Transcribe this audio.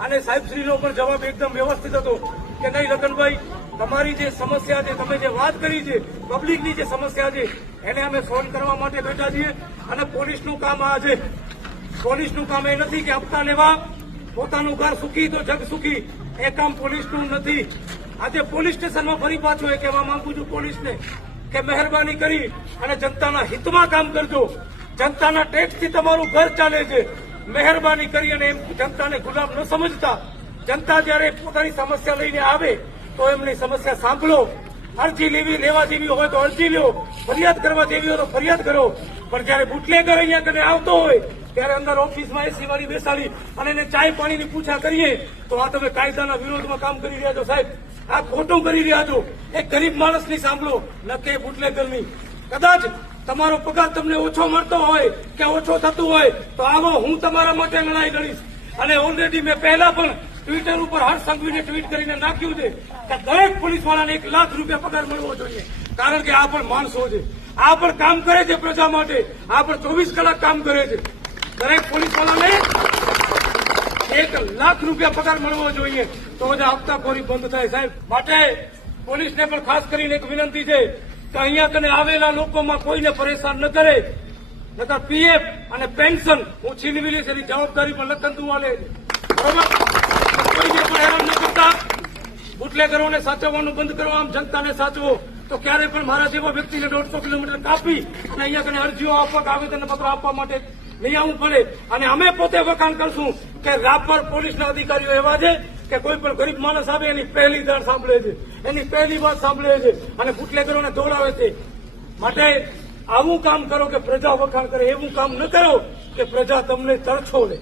સાહેબશ્રીનો પણ જવાબ એકદમ વ્યવસ્થિત હતો કે નહીં લગનભાઈ તમારી જે સમસ્યા છે, તમે જે વાત કરી છે, પબ્લિકની જે સમસ્યા છે, એને અમે સોલ્વ કરવા માટે બેઠા છીએ અને પોલીસનું કામ આ છે. પોલીસનું કામ એ નથી કે હપ્તા લેવા, પોતાનું ઘર સુખી તો જગ સુખી, એ કામ પોલીસનું નથી. આજે પોલીસ સ્ટેશનમાં ફરી પાછું એ કહેવા માંગુ છું પોલીસને કે મહેરબાની કરી અને જનતાના હિતમાં કામ કરજો. જનતાના ટેક્સથી તમારું ઘર ચાલે છે. મહેરબાની કરી અને એમ જનતાને ગુલામ ન સમજતા. જનતા જ્યારે પોતાની સમસ્યા લઈને આવે, તો એમની સમસ્યા સાંભળો. અરજી લેવી, લેવા જેવી હોય તો અરજી લો. ફરિયાદ કરવા જેવી હોય તો ફરિયાદ કરો. પણ જયારે બુટલેગર અહીંયા કને આવતો હોય, ત્યારે અંદર ઓફિસમાં એસી વાળી બેસાડી અને એને ચાય પાણીની પૂછા કરીએ, તો આ તમે કાયદાના વિરોધમાં કામ કરી રહ્યા છો સાહેબ. આ ખોટું કરી રહ્યા છો. એક ગરીબ માણસની સાંભળો, ન કે બુટલેગરની. કદાચ તમારો પગાર તમને ઓછો મળતો હોય કે ઓછો થતું હોય, તો આવો હું તમારા માટે લડાઈ લડીશ. અને ઓલરેડી મેં પહેલા પણ ટ્વિટર ઉપર હર્ષ સંઘવીને ટ્વીટ કરીને નાખ્યું છે કે દરેક પોલીસ વાળાને એક લાખ રૂપિયા પગાર મળવો જોઈએ. કારણ કે આ પણ માણસો છે. આ પણ કામ કરે છે પ્રજા માટે. આ પણ ચોવીસ કલાક કામ કરે છે. દરેક પોલીસ વાળાને એક લાખ રૂપિયા પગાર મળવો જોઈએ. તો જ હપ્તાખોરી બંધ થાય. સાહેબ, માટે પોલીસને પણ ખાસ કરીને એક વિનંતી છે કે અહીંયા કને આવેલા લોકોમાં કોઈને પરેશાન ન કરે. નકર પીએફ અને પેન્શન, હું છીનવી લઈશ એની જવાબદારી પણ લખન તું લે બરોબર કોઈને પણ હેરાન ન કરતા. બુટલેગરોને સાચવવાનું બંધ કરો, આમ જનતાને સાચવો. તો ક્યારે પણ મારા જેવા વ્યક્તિને દોઢસો કિલોમીટર કાપી અને અહીંયા કને અરજીઓ આપવા આવેદન પત્રો આપવા માટે નહીં આવવું પડે. અને અમે પોતે વખાણ કરશું કે રાપર પોલીસના અધિકારીઓ એવા છે કે કોઈ પણ ગરીબ માણસ આવે એની પહેલી દાળ સાંભળે છે. એની પહેલી વાત સાંભળે છે અને બુટલેગરોને દોડાવે છે. માટે આવું કામ કરો કે પ્રજા વખાણ કરે, એવું કામ ન કરો કે પ્રજા તમને તરછો લે